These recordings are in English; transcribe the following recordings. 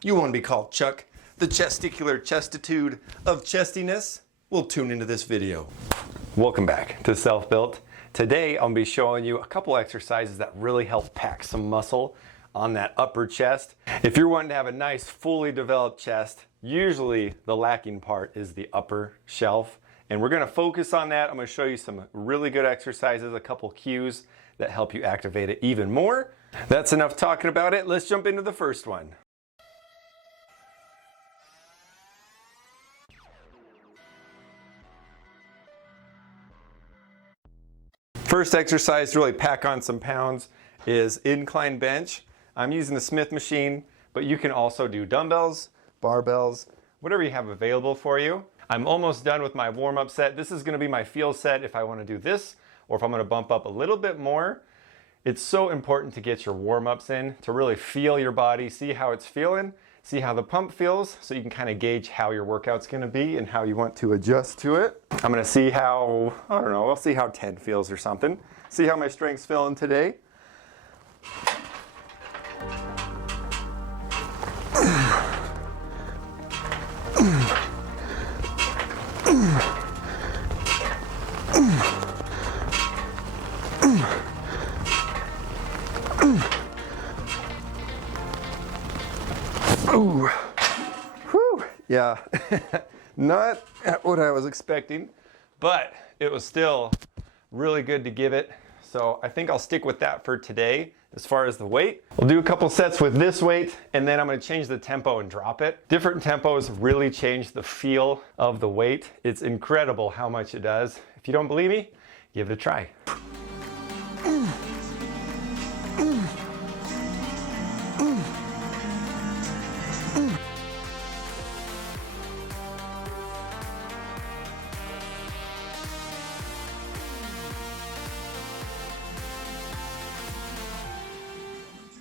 You want to be called Chuck, the chesticular chestitude of chestiness? Well, tune into this video. Welcome back to Self Built. Today, I'll be showing you a couple exercises that really help pack some muscle on that upper chest. If you're wanting to have a nice, fully developed chest, usually the lacking part is the upper shelf. And we're gonna focus on that. I'm gonna show you some really good exercises, a couple cues that help you activate it even more. That's enough talking about it. Let's jump into the first one. First exercise to really pack on some pounds is incline bench. I'm using the Smith machine, but you can also do dumbbells, barbells, whatever you have available for you. I'm almost done with my warm-up set. This is gonna be my feel set if I wanna do this, or if I'm gonna bump up a little bit more. It's so important to get your warm-ups in, to really feel your body, see how it's feeling, see how the pump feels, so you can kind of gauge how your workout's gonna be and how you want to adjust to it. I'm gonna see how, I don't know, I'll see how 10 feels or something. See how my strength's feeling today. Ooh, whew, yeah, not at what I was expecting, but it was still really good to give it. So I think I'll stick with that for today as far as the weight. We'll do a couple sets with this weight, and then I'm gonna change the tempo and drop it. Different tempos really change the feel of the weight. It's incredible how much it does. If you don't believe me, give it a try.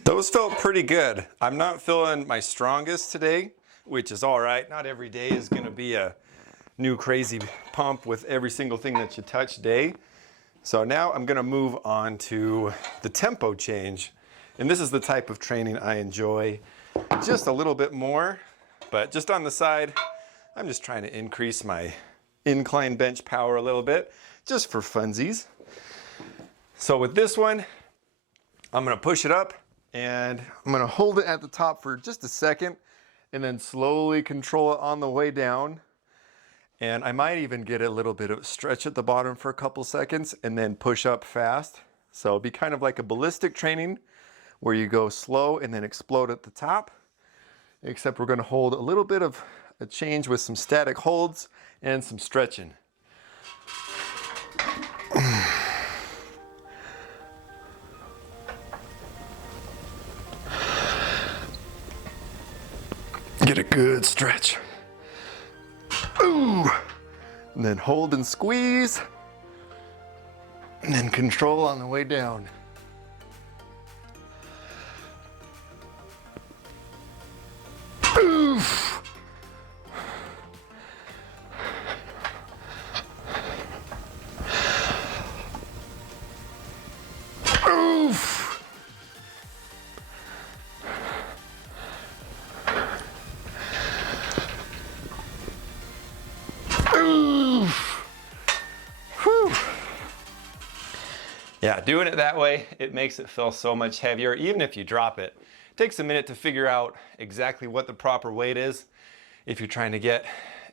Those felt pretty good. I'm not feeling my strongest today, which is all right. Not every day is gonna be a new crazy pump with every single thing that you touch day. So now I'm gonna move on to the tempo change. And this is the type of training I enjoy just a little bit more, but just on the side, I'm just trying to increase my incline bench power a little bit, just for funsies. So with this one, I'm gonna push it up, and I'm gonna hold it at the top for just a second and then slowly control it on the way down. And I might even get a little bit of stretch at the bottom for a couple seconds and then push up fast. So it'll be kind of like a ballistic training where you go slow and then explode at the top. Except we're gonna hold a little bit of a change with some static holds and some stretching. Get a good stretch. Ooh. And then hold and squeeze. And then control on the way down. Oof. Oof. Yeah, doing it that way, it makes it feel so much heavier, even if you drop it. It takes a minute to figure out exactly what the proper weight is if you're trying to get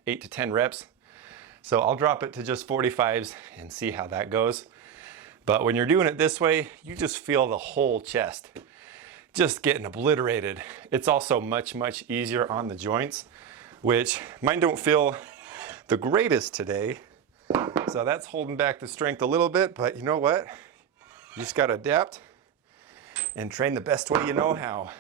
8 to 10 reps. So I'll drop it to just 45s and see how that goes. But when you're doing it this way, you just feel the whole chest just getting obliterated. It's also much, much easier on the joints, which mine don't feel the greatest today. So that's holding back the strength a little bit, but you know what? You just gotta adapt and train the best way you know how.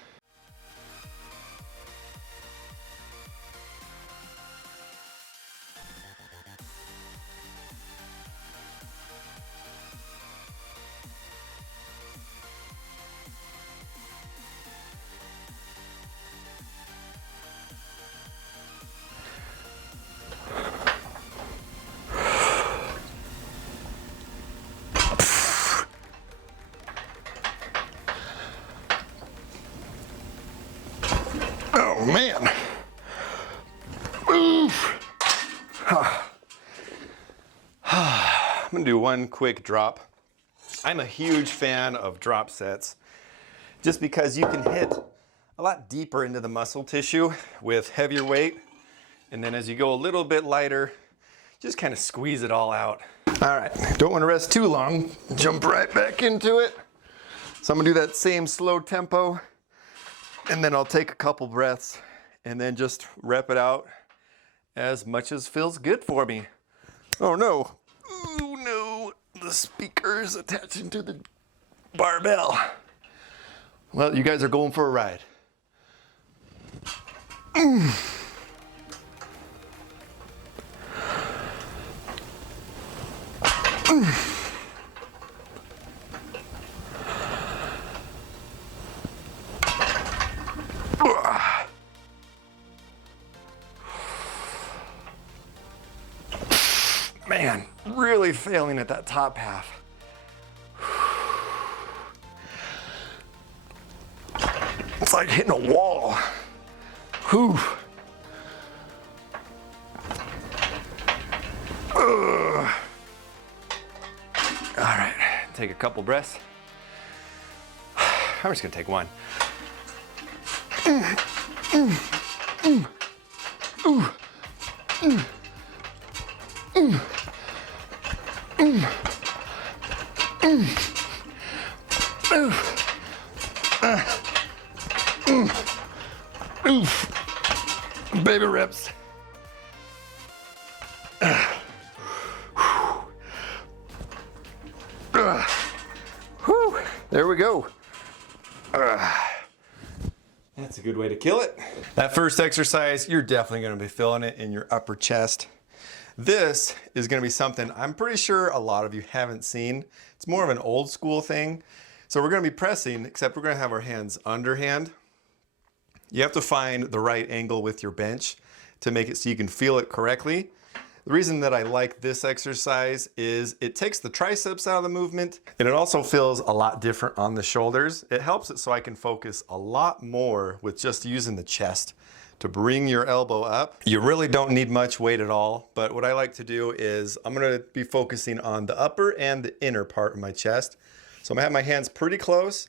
man. Oof. I'm gonna do one quick drop. I'm a huge fan of drop sets just because you can hit a lot deeper into the muscle tissue with heavier weight. And then as you go a little bit lighter, just kind of squeeze it all out. All right, don't want to rest too long. Jump right back into it. So I'm gonna do that same slow tempo, and then I'll take a couple breaths and then just rep it out as much as feels good for me. Oh no, oh no, the speaker's attaching to the barbell. Well, you guys are going for a ride. Man, really failing at that top half. It's like hitting a wall. Whew. All right, take a couple breaths. I'm just gonna take one. Baby reps. There we go. That's a good way to kill it. That first exercise, you're definitely gonna be feeling it in your upper chest. This is gonna be something I'm pretty sure a lot of you haven't seen. It's more of an old school thing. So we're gonna be pressing, except we're gonna have our hands underhand. You have to find the right angle with your bench to make it so you can feel it correctly. The reason that I like this exercise is it takes the triceps out of the movement, and it also feels a lot different on the shoulders. It helps it so I can focus a lot more with just using the chest to bring your elbow up. You really don't need much weight at all, but what I like to do is I'm gonna be focusing on the upper and the inner part of my chest. So I'm gonna have my hands pretty close.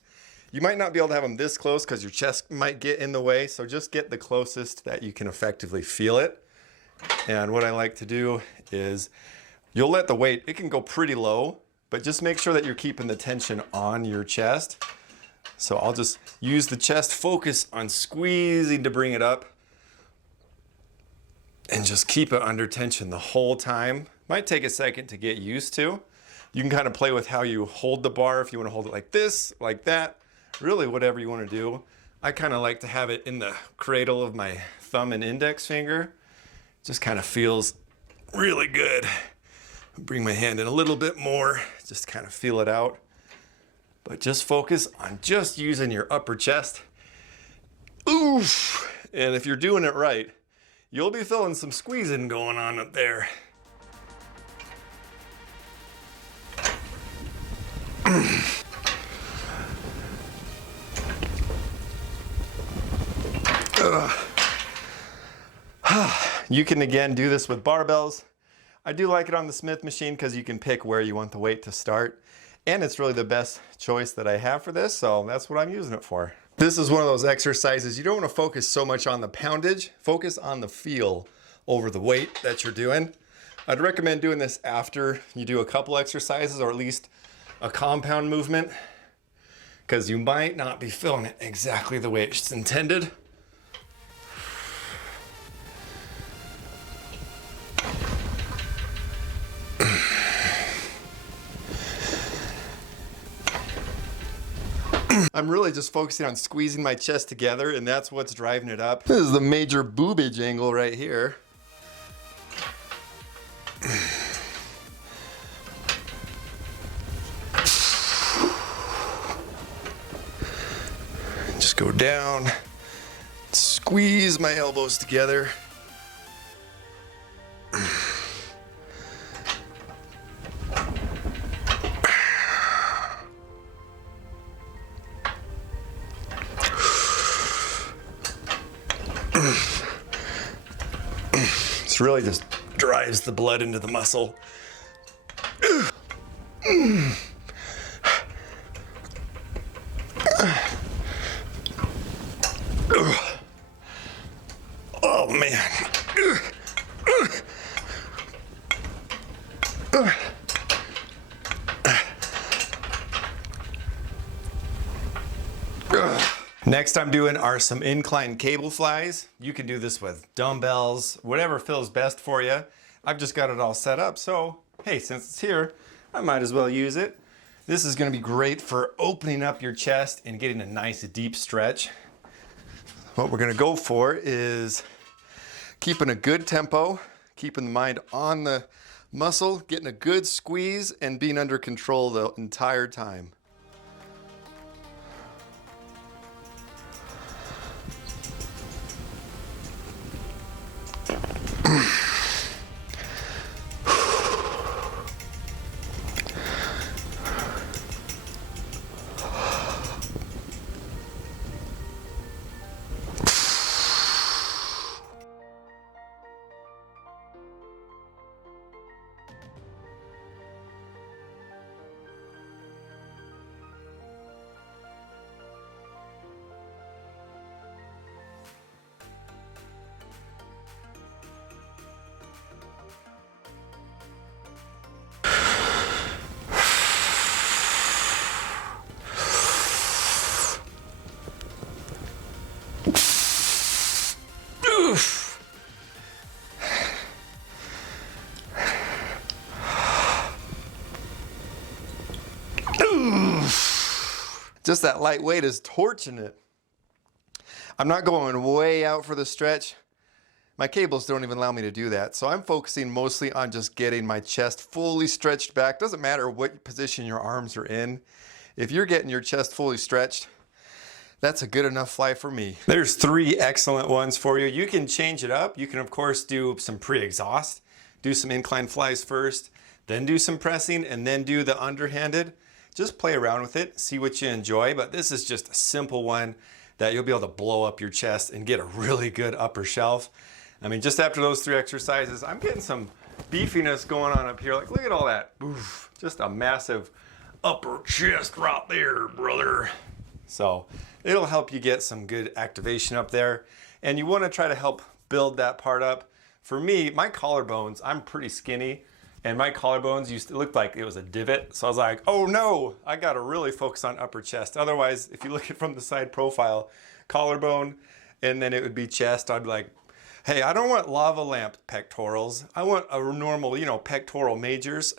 You might not be able to have them this close because your chest might get in the way, so just get the closest that you can effectively feel it. And what I like to do is you'll let the weight, it can go pretty low, but just make sure that you're keeping the tension on your chest. So I'll just use the chest, focus on squeezing to bring it up, and just keep it under tension the whole time. Might take a second to get used to. You can kind of play with how you hold the bar, if you want to hold it like this, like that, really whatever you want to do. I kind of like to have it in the cradle of my thumb and index finger. Just kind of feels really good. Bring my hand in a little bit more, just kind of feel it out. But just focus on just using your upper chest. Oof! And if you're doing it right, you'll be feeling some squeezing going on up there. You can again do this with barbells. I do like it on the Smith machine because you can pick where you want the weight to start. And it's really the best choice that I have for this, so that's what I'm using it for. This is one of those exercises, you don't want to focus so much on the poundage, focus on the feel over the weight that you're doing. I'd recommend doing this after you do a couple exercises, or at least a compound movement, because you might not be feeling it exactly the way it's intended. I'm really just focusing on squeezing my chest together, and that's what's driving it up. This is the major boobage angle right here. Just go down, squeeze my elbows together. This really just drives the blood into the muscle. Oh man. Next I'm doing are some incline cable flies. You can do this with dumbbells, whatever feels best for you. I've just got it all set up, so hey, since it's here, I might as well use it. This is gonna be great for opening up your chest and getting a nice deep stretch. What we're gonna go for is keeping a good tempo, keeping the mind on the muscle, getting a good squeeze, and being under control the entire time. Just that light weight is torching it. I'm not going way out for the stretch. My cables don't even allow me to do that. So I'm focusing mostly on just getting my chest fully stretched back. Doesn't matter what position your arms are in. If you're getting your chest fully stretched, that's a good enough fly for me. There's 3 excellent ones for you. You can change it up. You can of course do some pre-exhaust, do some incline flies first, then do some pressing, and then do the underhanded. Just play around with it, see what you enjoy, but this is just a simple one that you'll be able to blow up your chest and get a really good upper shelf. I mean, just after those 3 exercises, I'm getting some beefiness going on up here. Like, look at all that. Oof, just a massive upper chest right there, brother. So it'll help you get some good activation up there. And you want to try to help build that part up. For me, my collarbones, I'm pretty skinny. And my collarbones used to look like it was a divot. So I was like, oh no, I gotta really focus on upper chest. Otherwise, if you look at it from the side profile, collarbone, and then it would be chest, I'd be like, hey, I don't want lava lamp pectorals. I want a normal, pectoral majors.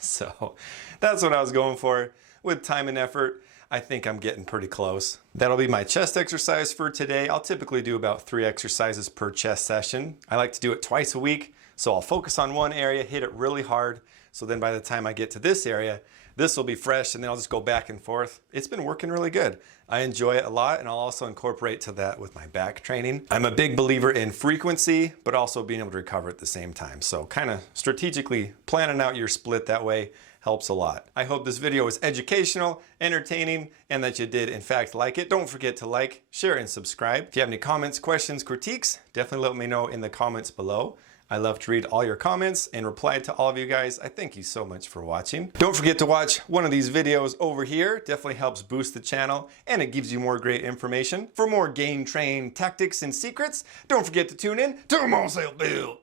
So that's what I was going for. With time and effort, I think I'm getting pretty close. That'll be my chest exercise for today. I'll typically do about 3 exercises per chest session. I like to do it twice a week. So I'll focus on one area, hit it really hard. So then by the time I get to this area, this will be fresh, and then I'll just go back and forth. It's been working really good. I enjoy it a lot, and I'll also incorporate to that with my back training. I'm a big believer in frequency, but also being able to recover at the same time. So kind of strategically planning out your split that way helps a lot. I hope this video was educational, entertaining, and that you did in fact like it. Don't forget to like, share, and subscribe. If you have any comments, questions, critiques, definitely let me know in the comments below. I love to read all your comments and reply to all of you guys. I thank you so much for watching. Don't forget to watch one of these videos over here. Definitely helps boost the channel, and it gives you more great information. For more game train tactics and secrets, don't forget to tune in to Marcel Build.